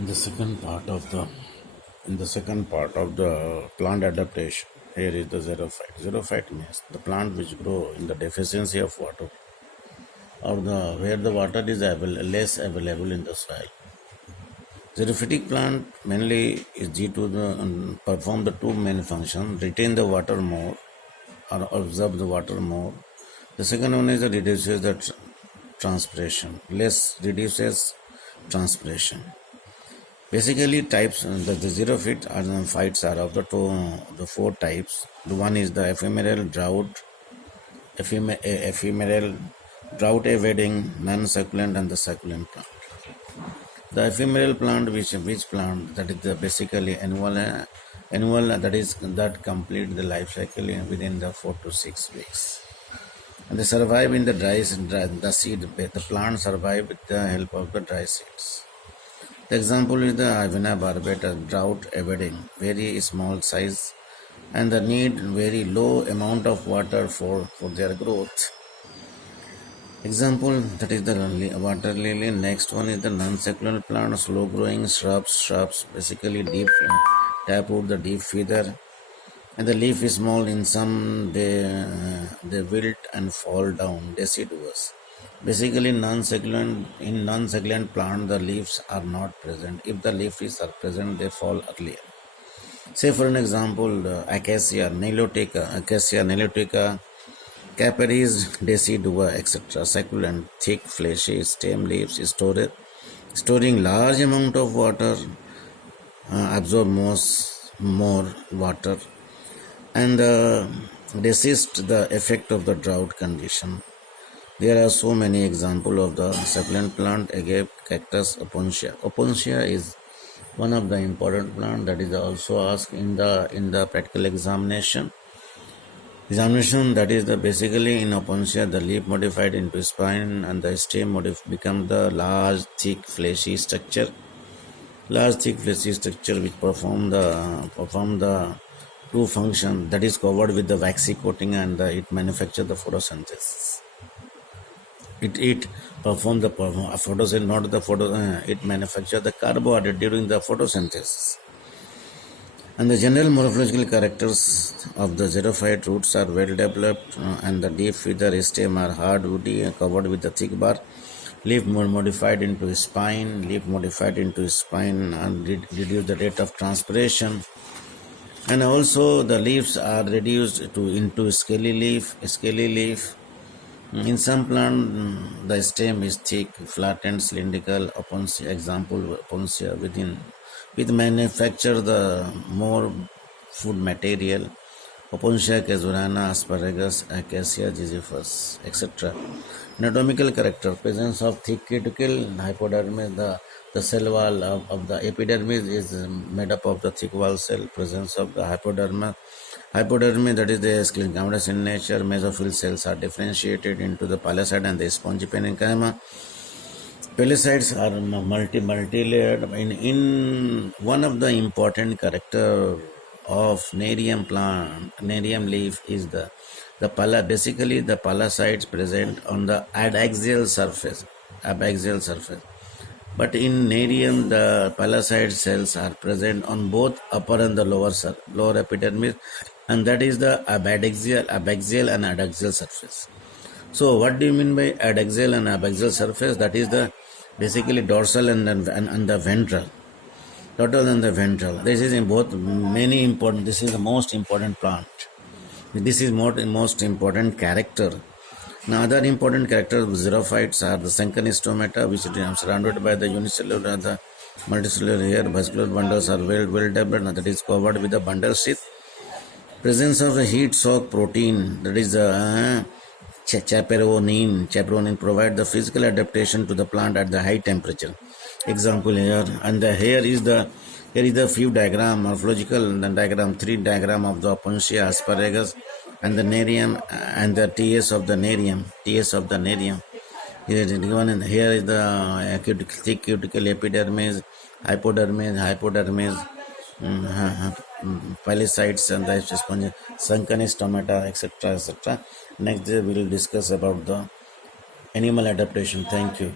In the second part of the plant adaptation, here is the xerophyte. Xerophyte means the plant which grow in the deficiency of water or the where the water is less available in the soil. Xerophytic plant mainly is due to the perform the two main functions: retain the water more or absorb the water more. The second one is the reduces the transpiration. Less reduces transpiration. Basically, types the zero fit fights are of the four types. The one is the ephemeral, drought evading, non-succulent, and the succulent plant. The ephemeral plant, which plant that is the basically annual that complete the life cycle within the 4 to 6 weeks. And they survive in the the seed. The plant survive with the help of the dry seeds. The example is the Ivana barbata, drought evading, very small size, and the need very low amount of water for their growth. Example that is the water lily. Next one is the non-succulent plant, slow growing shrubs, basically deep taproot, the deep feather, and the leaf is small. In some they wilt and fall down, deciduous. Basically, non-succulent plant, the leaves are not present. If the leaves are present, they fall earlier. Say for an example, Acacia nilotica, Caparis decidua, etc. Succulent, thick, fleshy stem leaves, storing large amount of water, absorb more water, and resist the effect of the drought condition. There are so many examples of the succulent plant, agave, cactus, opuntia. Opuntia is one of the important plant that is also asked in the practical examination. That is the basically in opuntia the leaf modified into spine and the stem become the large, thick, fleshy structure. Large, thick, fleshy structure which perform the two function, that is covered with the waxy coating, and it manufacture the photosynthesis. It perform the photosynthesis, not the photo. It manufacture the carbohydrate during the photosynthesis. And the general morphological characters of the xerophyte roots are well developed, and the deep feather stem are hard, woody, covered with the thick bark. Leaf modified into spine. And reduce the rate of transpiration. And also the leaves are reduced into scaly leaf. In some plant, the stem is thick, flattened, cylindrical. Opuntia with manufacture the more food material. Opuntia casuarina, asparagus, acacia ziziphus, etc. Anatomical character: presence of thick cuticle, hypodermis. The cell wall of the epidermis is made up of the thick wall cell. Presence of the hypodermis, that is the glamorous in nature. Mesophyll cells are differentiated into the palisade and the spongy parenchyma. Palisades are multi-layered. In one of the important character of nerium leaf is basically the palisades present on the adaxial surface. But in nerium, the palisade cells are present on both upper and the lower epidermis, and that is the abaxial and adaxial surface. So, what do you mean by adaxial and abaxial surface? That is the basically dorsal and the ventral. Dorsal and the ventral. This is in both many important. This is the most important plant. This is most important character. Now, other important characters of xerophytes are the sunken stomata, which are surrounded by the unicellular and the multicellular hair. Vascular bundles are well developed, and that is covered with the bundle sheath. Presence of the heat shock protein, that is the chaperone provide the physical adaptation to the plant at the high temperature. Example here, and here is the few diagram, morphological diagram, 3 diagram of the opuntia, asparagus, and the nerium, and the TS of the nerium. Here is given, and here is the thick cuticle epidermis, hypodermis, palisades, and the sponge, sunken stomata, etc. Next day we will discuss about the animal adaptation. Thank you.